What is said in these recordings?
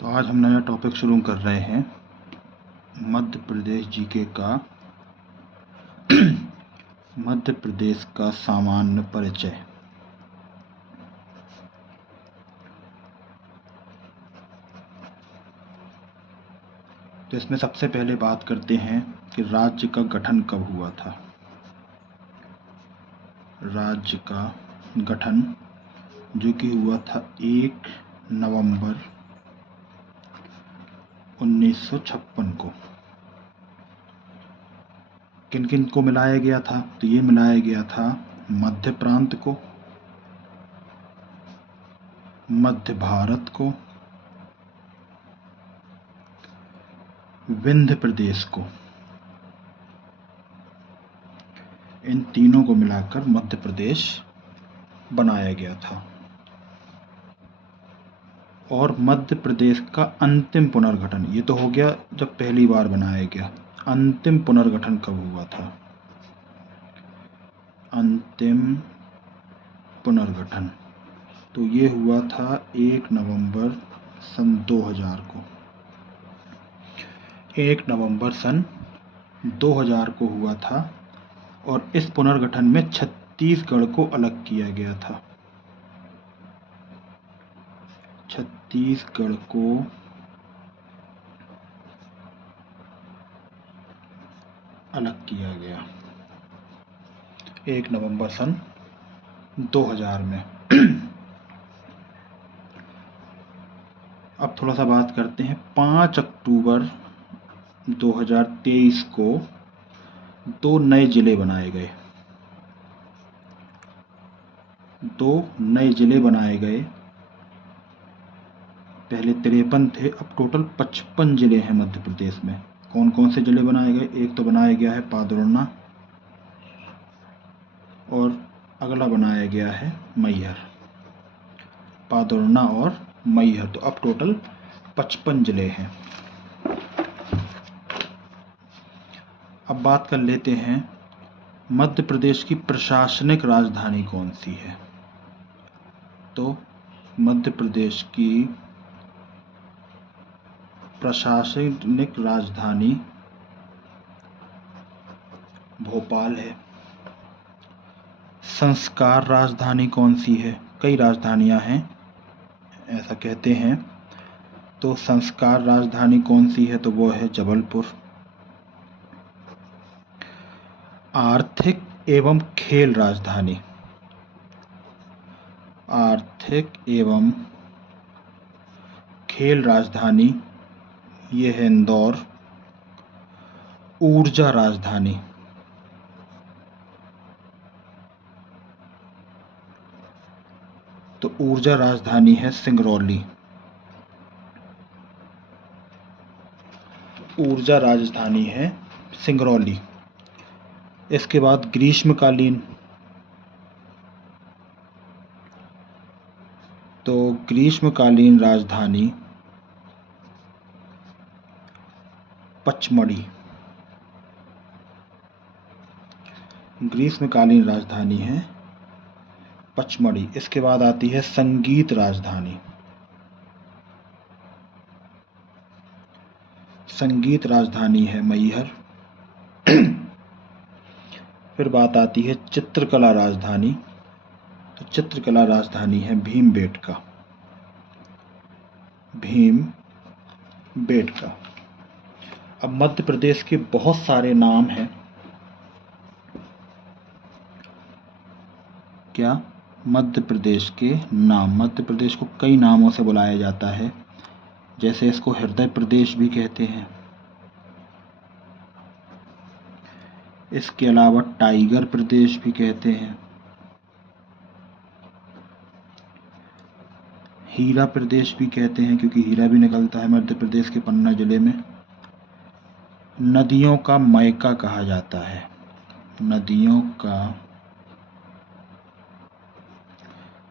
तो आज हम नया टॉपिक शुरू कर रहे हैं मध्य प्रदेश जीके का मध्य प्रदेश का सामान्य परिचय। तो इसमें सबसे पहले बात करते हैं कि राज्य का गठन कब हुआ था। राज्य का गठन जो कि हुआ था 1 नवंबर 1956 को। किन किन को मिलाया गया था? तो ये मिलाया गया था मध्य प्रांत को, मध्य भारत को, विंध्य प्रदेश को। इन तीनों को मिलाकर मध्य प्रदेश बनाया गया था। और मध्य प्रदेश का अंतिम पुनर्गठन, ये तो हो गया जब पहली बार बनाया गया। अंतिम पुनर्गठन कब हुआ था? अंतिम पुनर्गठन तो ये हुआ था 1 नवंबर सन 2000 को। 1 नवंबर सन 2000 को हुआ था। और इस पुनर्गठन में छत्तीसगढ़ को अलग किया गया था। छत्तीसगढ़ को अलग किया गया 1 नवंबर सन 2000 में। अब थोड़ा सा बात करते हैं। 5 अक्टूबर 2023 को 2 नए जिले बनाए गए। 2 नए जिले बनाए गए। पहले 53 थे, अब टोटल 55 जिले हैं मध्य प्रदेश में। कौन कौन से जिले बनाए गए? एक तो बनाया गया है पादुर्णा और अगला बनाया गया है मैहर। पादुर्णा और मैहर, तो अब टोटल 55 जिले हैं। अब बात कर लेते हैं मध्य प्रदेश की प्रशासनिक राजधानी कौन सी है। तो मध्य प्रदेश की प्रशासनिक राजधानी भोपाल है। संस्कार राजधानी कौन सी है? कई राजधानियां हैं ऐसा कहते हैं। तो संस्कार राजधानी कौन सी है? तो वो है जबलपुर। आर्थिक एवं खेल राजधानी, आर्थिक एवं खेल राजधानी ये है इंदौर। ऊर्जा राजधानी, तो ऊर्जा राजधानी है सिंगरौली। ऊर्जा राजधानी है सिंगरौली। इसके बाद ग्रीष्मकालीन, तो ग्रीष्मकालीन राजधानी पचमढ़ी। ग्रीष्मकालीन राजधानी है पचमढ़ी। इसके बाद आती है संगीत राजधानी। संगीत राजधानी है मैहर। फिर बात आती है चित्रकला राजधानी। तो चित्रकला राजधानी है भीमबेटका। भीमबेटका। अब मध्य प्रदेश के बहुत सारे नाम हैं। क्या? मध्य प्रदेश के नाम। मध्य प्रदेश को कई नामों से बुलाया जाता है। जैसे इसको हृदय प्रदेश भी कहते हैं। इसके अलावा टाइगर प्रदेश भी कहते हैं। हीरा प्रदेश भी कहते हैं क्योंकि हीरा भी निकलता है मध्य प्रदेश के पन्ना जिले में। नदियों का मायका कहा जाता है। नदियों का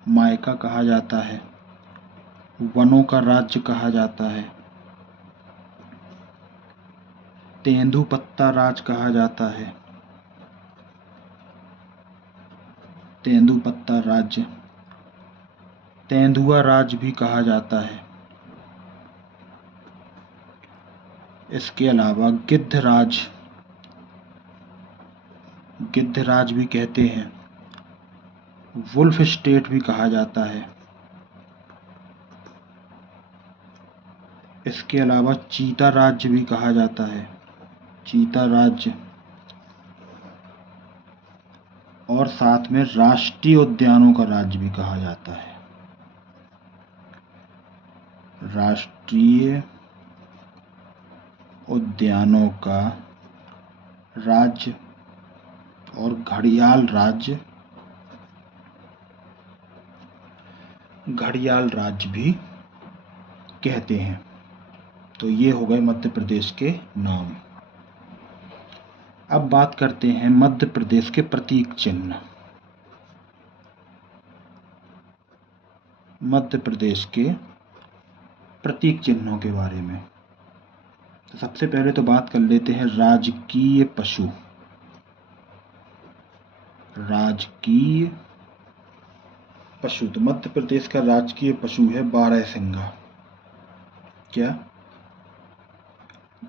मायका कहा जाता है। वनों का राज्य कहा जाता है। तेंदुपत्ता राज कहा जाता है। तेंदुपत्ता राज्य। तेंदुआ राज भी कहा जाता है। इसके अलावा गिद्धराज, गिद्धराज भी कहते हैं, वुल्फ स्टेट भी कहा जाता है। इसके अलावा चीता राज्य भी कहा जाता है, चीता राज्य, और साथ में राष्ट्रीय उद्यानों का राज्य भी कहा जाता है, राष्ट्रीय उद्यानों का राज्य और घड़ियाल राज्य, घड़ियाल राज्य भी कहते हैं। तो ये हो गए मध्य प्रदेश के नाम। अब बात करते हैं मध्य प्रदेश के प्रतीक चिन्ह। मध्य प्रदेश के प्रतीक चिन्हों के बारे में तो सबसे पहले तो बात कर लेते हैं राजकीय पशु। राजकीय पशु, तो मध्य प्रदेश का राजकीय पशु है बारहसिंगा। क्या?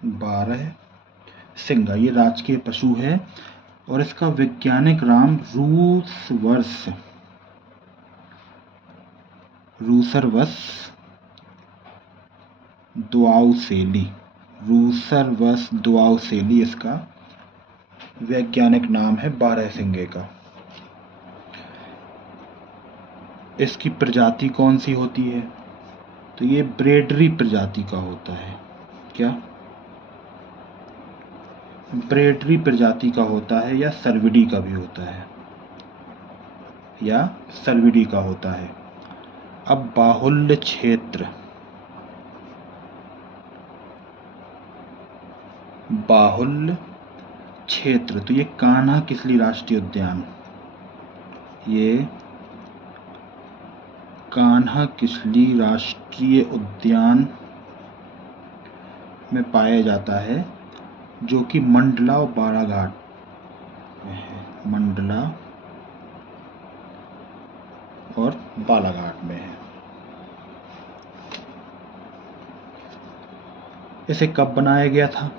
बारहसिंगा, ये राजकीय पशु है और इसका वैज्ञानिक नाम रूसरवस दुआउसेली इसका वैज्ञानिक नाम है बारहसिंगे का। इसकी प्रजाति कौन सी होती है? तो ये ब्रेडरी प्रजाति का होता है। क्या? ब्रेडरी प्रजाति का होता है, या सर्विडी का भी होता है, या सर्विडी का होता है। अब बाहुल्य क्षेत्र, बाहुल्य क्षेत्र, तो ये कान्हा किसली राष्ट्रीय उद्यान, ये कान्हा किसली राष्ट्रीय उद्यान में पाया जाता है, जो कि मंडला और बालाघाट में है। मंडला और बालाघाट में है। इसे कब बनाया गया था?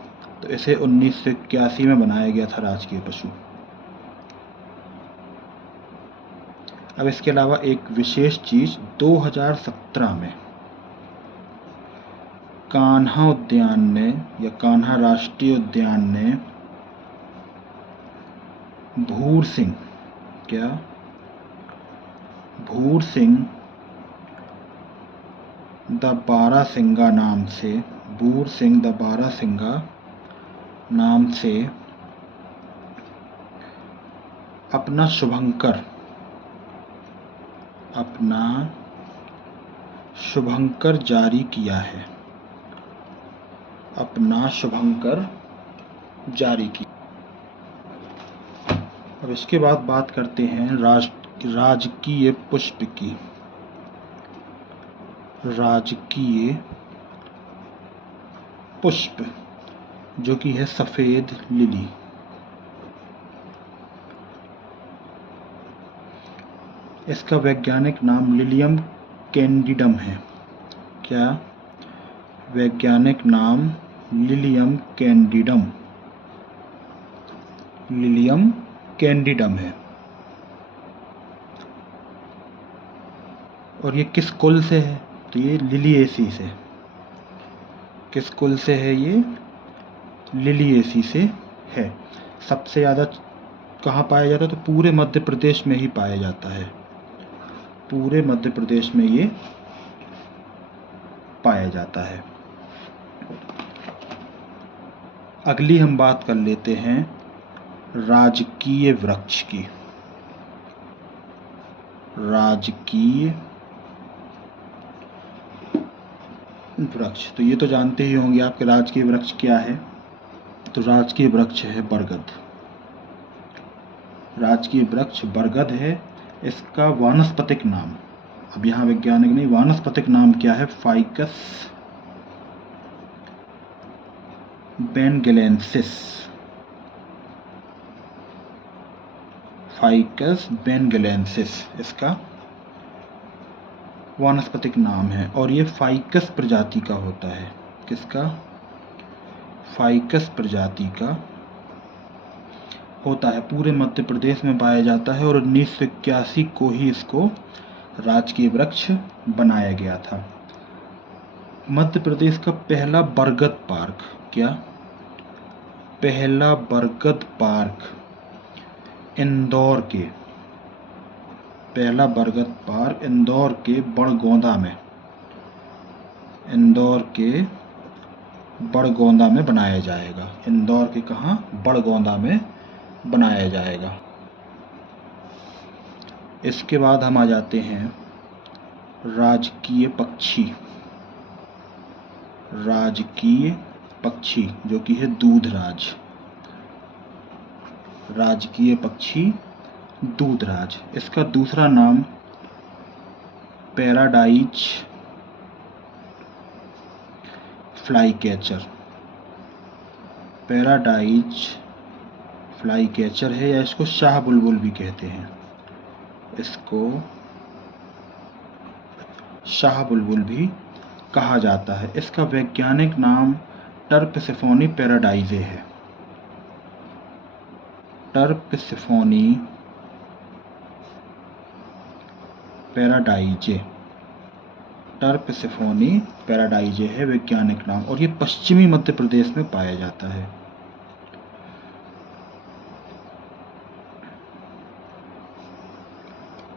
तो इसे 1981 में बनाया गया था राजकीय पशु। अब इसके अलावा एक विशेष चीज, 2017 में कान्हा उद्यान ने, या कान्हा राष्ट्रीय उद्यान ने भूरसिंह, क्या? भूरसिंह द बारहसिंगा नाम से, भूरसिंह द बारहसिंगा नाम से अपना शुभंकर जारी किया है, अपना शुभंकर जारी किया। अब इसके बाद बात करते हैं राजकीय पुष्प की। राजकीय पुष्प जो कि है सफेद लिली। इसका वैज्ञानिक नाम लिलियम कैंडिडम है। क्या? वैज्ञानिक नाम लिलियम कैंडिडम है। और ये किस कुल से है? तो ये लिलिएसी से। किस कुल से है? ये लिलिएसी से है। सबसे ज़्यादा कहाँ पाया जाता है? तो पूरे मध्य प्रदेश में ही पाया जाता है। पूरे मध्य प्रदेश में ये पाया जाता है। अगली हम बात कर लेते हैं राजकीय वृक्ष की। राजकीय वृक्ष, तो ये तो जानते ही होंगे आपके राजकीय वृक्ष क्या है। तो राजकीय वृक्ष है बरगद। राजकीय वृक्ष बरगद है। इसका वानस्पतिक नाम, अब यहाँ वैज्ञानिक नहीं, वानस्पतिक नाम क्या है? फाइकस बेनगेलेंसिस। फाइकस बेनगेलेंसिस इसका वानस्पतिक नाम है। और ये फाइकस प्रजाति का होता है। किसका? फाइकस प्रजाति का होता है, पूरे मध्य प्रदेश में पाया जाता है और 1981 को ही इसको राजकीय वृक्ष बनाया गया था। मध्य प्रदेश का पहला बरगद पार्क, क्या पहला बरगद पार्क इंदौर के, पहला बरगद पार्क इंदौर के बड़गोंदा में, इंदौर के बड़गोंदा में बनाया जाएगा। इंदौर के कहाँ? बड़गोंदा में बनाया जाएगा। इसके बाद हम आ जाते हैं राजकीय पक्षी, राजकीय पक्षी जो कि है दूधराज, राजकीय पक्षी दूधराज। इसका दूसरा नाम पैराडाइज फ्लाईकैचर, पैराडाइज फ्लाईकैचर है, या इसको शाह बुलबुल भी कहते हैं, इसको शाह बुलबुल भी कहा जाता है। इसका वैज्ञानिक नाम टर्पसिफोनी पैराडाइजे है, टर्पसिफोनी पैराडाइजे, टर्पसिफोनी पैराडाइजे है वैज्ञानिक नाम, और ये पश्चिमी मध्य प्रदेश में पाया जाता है।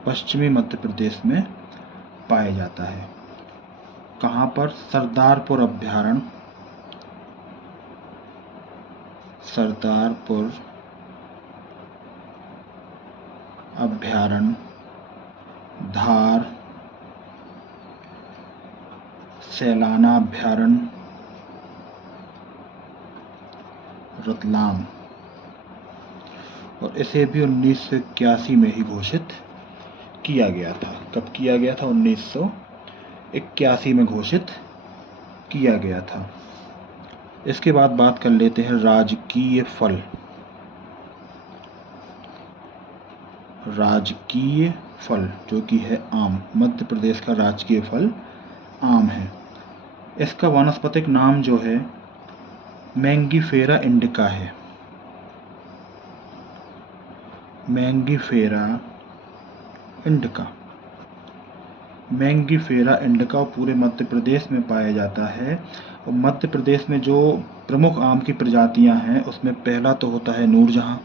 पश्चिमी मध्य प्रदेश में पाया जाता है। कहाँ पर? सरदारपुर अभ्यारण्य, सरदारपुर अभ्यारण्य, धार, सैलाना अभ्यारण्य, रतलाम, और इसे भी 1981 में ही घोषित किया गया था। कब किया गया था? 1981 में घोषित किया गया था। इसके बाद बात कर लेते हैं राजकीय फल, राजकीय फल जो कि है आम, मध्य प्रदेश का राजकीय फल आम है। इसका वानस्पतिक नाम जो है मैंगीफेरा इंडिका है, मैंगीफेरा इंडिका, मैंगीफेरा इंडिका पूरे मध्य प्रदेश में पाया जाता है। और मध्य प्रदेश में जो प्रमुख आम की प्रजातियां हैं उसमें पहला तो होता है नूरजहां,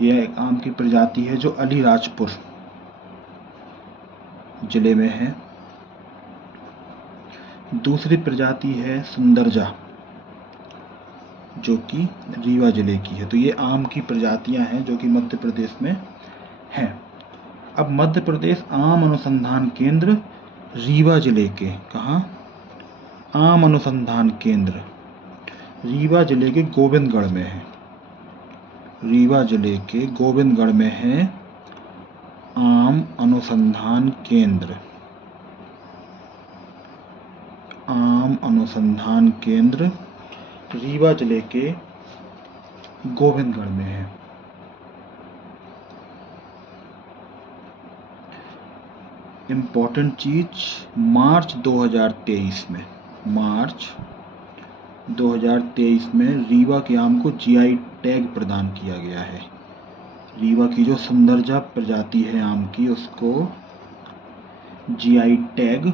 यह एक आम की प्रजाति है जो अलीराजपुर जिले में है। दूसरी प्रजाति है सुंदरजा जो कि रीवा जिले की है। तो ये आम की प्रजातियां हैं जो कि मध्य प्रदेश में हैं। अब मध्य प्रदेश आम अनुसंधान केंद्र रीवा जिले के, कहाँ? आम अनुसंधान केंद्र रीवा जिले के गोविंदगढ़ में है, रीवा जिले के गोविंदगढ़ में है आम अनुसंधान केंद्र, आम अनुसंधान केंद्र रीवा जिले के गोविंदगढ़ में है। इम्पोर्टेंट चीज, मार्च 2023 में, मार्च 2023 में रीवा के आम को जीआई टैग प्रदान किया गया है। रीवा की जो सुंदरजा प्रजाति है आम की उसको जीआई टैग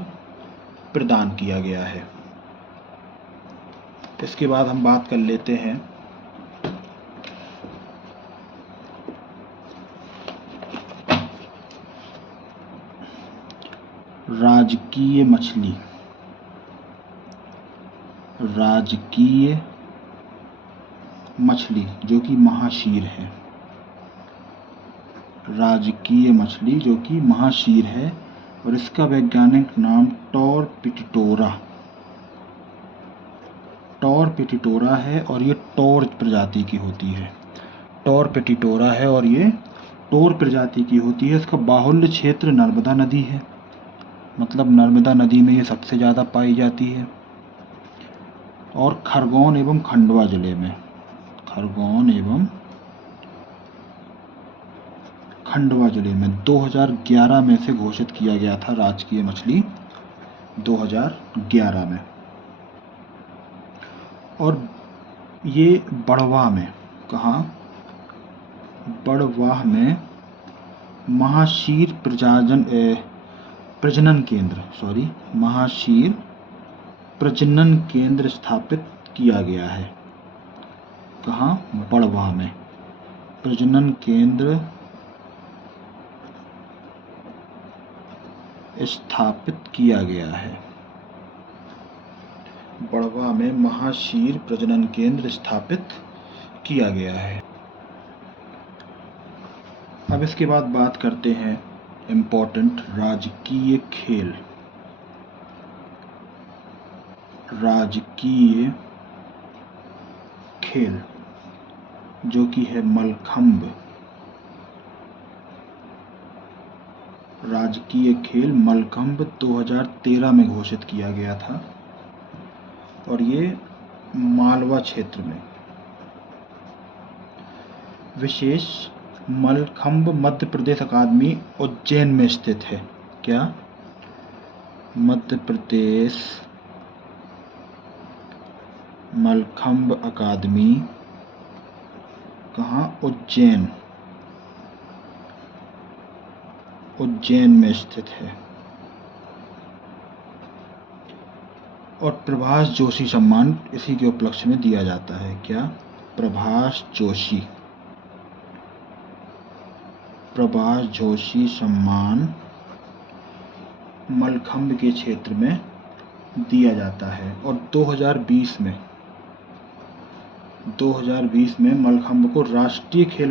प्रदान किया गया है। इसके बाद हम बात कर लेते हैं राजकीय मछली, राजकीय मछली जो कि महाशीर है, राजकीय मछली जो कि महाशीर है, और इसका वैज्ञानिक नाम टॉरपिटिटोरा, टॉरपिटिटोरा है, और ये टोर प्रजाति की होती है, टॉरपिटिटोरा है और ये टोर प्रजाति की होती है। इसका बाहुल्य क्षेत्र नर्मदा नदी है, मतलब नर्मदा नदी में ये सबसे ज़्यादा पाई जाती है, और खरगोन एवं खंडवा जिले में, खरगोन एवं खंडवा जिले में 2011 में से घोषित किया गया था राजकीय मछली, 2011 में। और ये बड़वाह में, कहाँ, बड़वाह में महाशीर प्रजनन केंद्र स्थापित किया गया है। कहाँ, बड़वाह में प्रजनन केंद्र स्थापित किया गया है। बड़वाह में महाशीर प्रजनन केंद्र स्थापित किया गया है। अब इसके बाद बात करते हैं इम्पोर्टेंट राजकीय खेल। राजकीय खेल जो कि है मलखंब। राजकीय खेल मलखंब 2013 में घोषित किया गया था और ये मालवा क्षेत्र में। विशेष मलखंब मध्य प्रदेश अकादमी उज्जैन में स्थित है। क्या, मध्य प्रदेश मलखंब अकादमी कहाँ, उज्जैन में स्थित है। और प्रभाष जोशी सम्मान इसी के उपलक्ष्य में दिया जाता है। क्या, प्रभाष जोशी सम्मान मलखंब के क्षेत्र में दिया जाता है। और 2020 में मलखंब को राष्ट्रीय खेल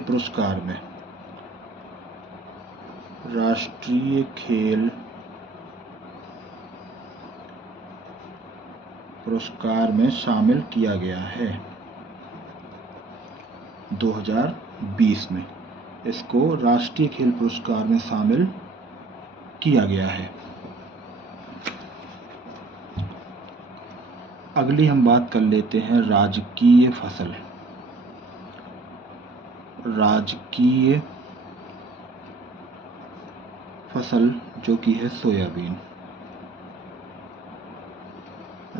पुरस्कार में शामिल किया गया है। 2020 में इसको राष्ट्रीय खेल पुरस्कार में शामिल किया गया है। अगली हम बात कर लेते हैं राजकीय फसल। राजकीय फसल जो कि है सोयाबीन।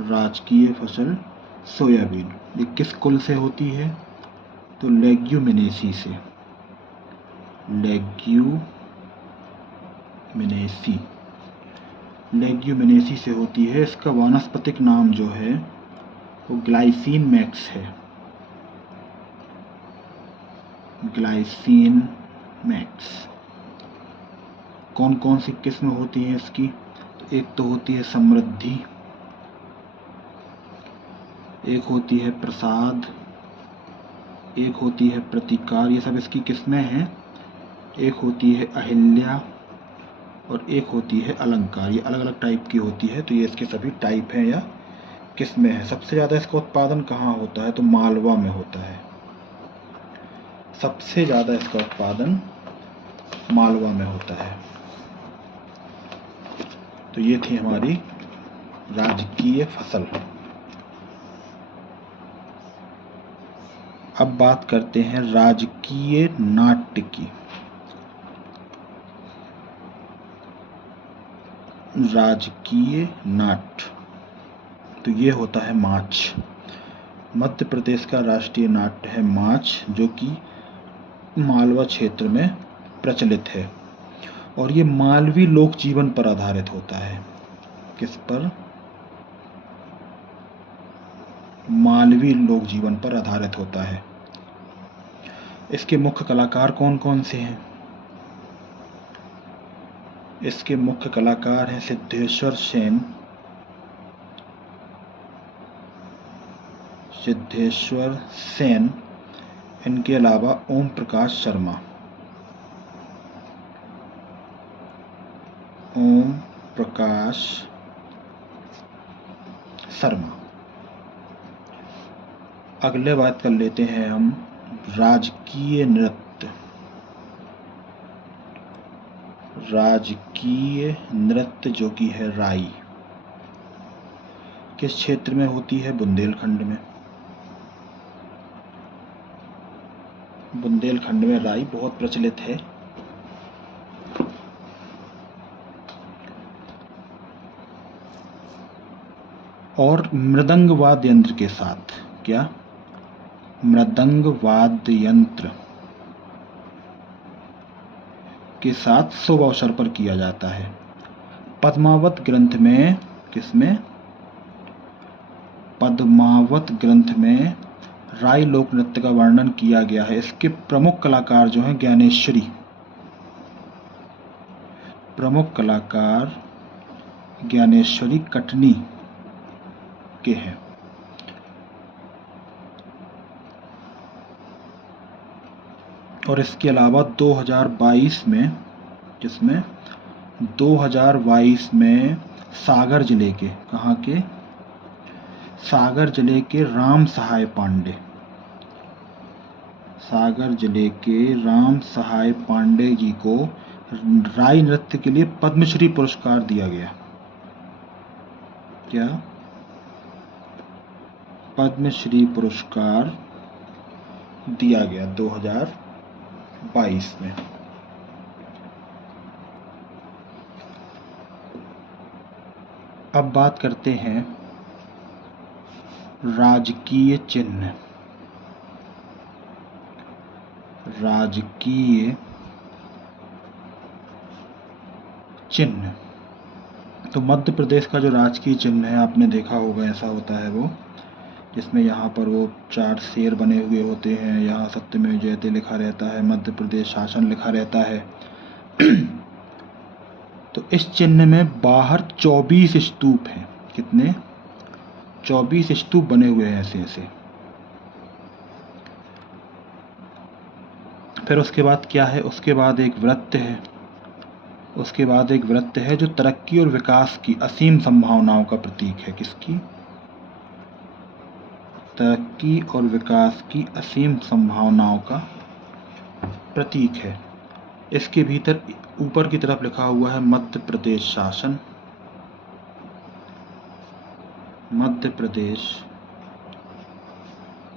राजकीय फसल सोयाबीन ये किस कुल से होती है? तो लेग्यूमिनेसी से। लेग्यूमिनेसी से होती है। इसका वानस्पतिक नाम जो है वो ग्लाइसिन मैक्स है। Glycine max. कौन कौन सी किस्म होती है इसकी? तो एक तो होती है समृद्धि, एक होती है प्रसाद, एक होती है प्रतिकार, ये सब इसकी किस्में हैं। एक होती है अहिल्या और एक होती है अलंकार। ये अलग अलग टाइप की होती है, तो ये इसके सभी टाइप हैं या किस्में हैं। सबसे ज़्यादा इसका उत्पादन कहाँ होता है? तो मालवा में होता है। सबसे ज़्यादा इसका उत्पादन मालवा में होता है। तो ये थी हमारी राजकीय फसल। अब बात करते हैं राजकीय नाट्य की। राजकीय नाट्य तो ये होता है माछ। मध्य प्रदेश का राष्ट्रीय नाट्य है माछ, जो कि मालवा क्षेत्र में प्रचलित है और ये मालवी लोक जीवन पर आधारित होता है। किस पर? मालवी लोक जीवन पर आधारित होता है। इसके मुख्य कलाकार कौन कौन से हैं? इसके मुख्य कलाकार हैं सिद्धेश्वर सेन, इनके अलावा ओम प्रकाश शर्मा। अगले बात कर लेते हैं हम राजकीय नृत्य। राजकीय नृत्य जो कि है राई, किस क्षेत्र में होती है? बुंदेलखंड में। बुंदेलखंड में राई बहुत प्रचलित है। और मृदंग वाद्य यंत्र के साथ क्या? मृदंग वाद्य यंत्र के साथ शुभ अवसर पर किया जाता है। पद्मावत ग्रंथ में, किसमें? पद्मावत ग्रंथ में राई लोक नृत्य का वर्णन किया गया है। इसके प्रमुख कलाकार जो हैं ज्ञानेश्वरी, प्रमुख कलाकार ज्ञानेश्वरी कटनी के हैं। और इसके अलावा 2022 में, जिसमें 2022 में सागर जिले के, कहाँ के? सागर जिले के राम सहाय पांडे, सागर जिले के राम सहाय पांडे जी को राई नृत्य के लिए पद्मश्री पुरस्कार दिया गया। क्या? पद्मश्री पुरस्कार दिया गया 2022 में। अब बात करते हैं राजकीय चिन्ह। राजकीय चिन्ह, तो मध्य प्रदेश का जो राजकीय चिन्ह है, आपने देखा होगा ऐसा होता है वो, जिसमें यहाँ पर वो 4 शेर बने हुए होते हैं, यहाँ सत्यमेव जयते लिखा रहता है, मध्य प्रदेश शासन लिखा रहता है। तो इस चिन्ह में बाहर 24 स्तूप हैं। कितने? 24 स्तूप बने हुए हैं ऐसे ऐसे। फिर उसके बाद क्या है? उसके बाद एक वृत्त है। उसके बाद एक वृत्त है जो तरक्की और विकास की असीम संभावनाओं का प्रतीक है। किसकी? तरक्की और विकास की असीम संभावनाओं का प्रतीक है। इसके भीतर ऊपर की तरफ लिखा हुआ है मध्य प्रदेश शासन, मध्य प्रदेश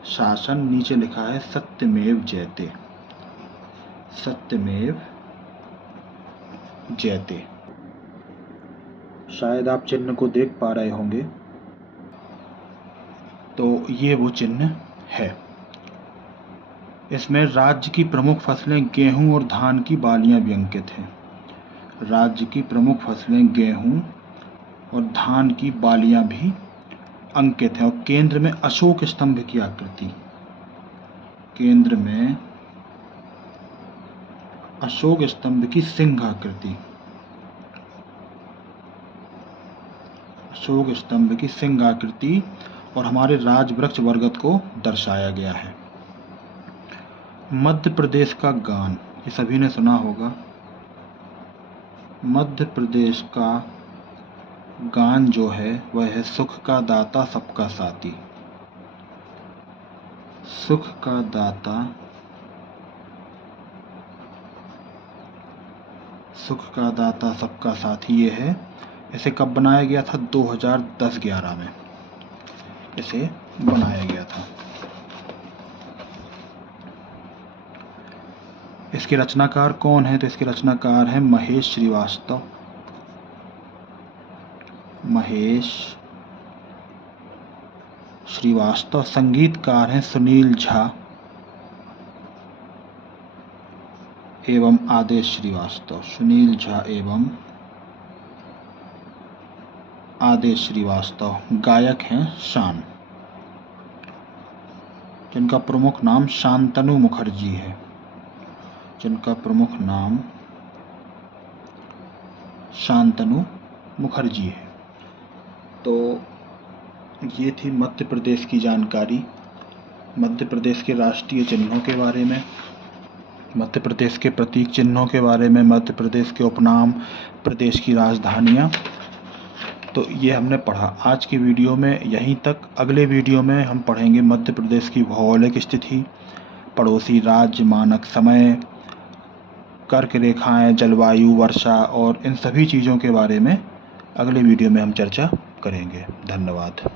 शासन, नीचे लिखा है सत्यमेव जयते, सत्यमेव जयते। शायद आप चिन्ह को देख पा रहे होंगे। तो ये वो चिन्ह है। इसमें राज्य की प्रमुख फसलें गेहूं और धान की बालियां भी अंकित हैं। राज्य की प्रमुख फसलें गेहूं और धान की बालियां भी अंकित हैं। और केंद्र में अशोक स्तंभ की आकृति, केंद्र में अशोक स्तंभ की सिंह आकृति, अशोक स्तंभ की सिंह आकृति और हमारे राजवृक्ष बरगद को दर्शाया गया है। मध्य प्रदेश का गान, ये सभी ने सुना होगा। मध्य प्रदेश का गान जो है वह है सुख का दाता सबका साथी। सुख का दाता, सुख का दाता सबका साथी ये है। इसे कब बनाया गया था? 2010-11 में इसे बनाया गया था। इसके रचनाकार कौन है? तो इसके रचनाकार हैं महेश श्रीवास्तव। महेश श्रीवास्तव। संगीतकार हैं सुनील झा एवं आदेश श्रीवास्तव। सुनील झा एवं आदेश श्रीवास्तव। गायक हैं शान, जिनका प्रमुख नाम शांतनु मुखर्जी है, जिनका प्रमुख नाम शांतनु मुखर्जी है। तो ये थी मध्य प्रदेश की जानकारी, मध्य प्रदेश के राष्ट्रीय चिन्हों के बारे में, मध्य प्रदेश के प्रतीक चिन्हों के बारे में, मध्य प्रदेश के उपनाम, प्रदेश की राजधानियाँ। तो ये हमने पढ़ा आज की वीडियो में यहीं तक। अगले वीडियो में हम पढ़ेंगे मध्य प्रदेश की भौगोलिक स्थिति, पड़ोसी राज्य, मानक समय, कर्क रेखाएं, जलवायु, वर्षा और इन सभी चीज़ों के बारे में अगले वीडियो में हम चर्चा करेंगे। धन्यवाद।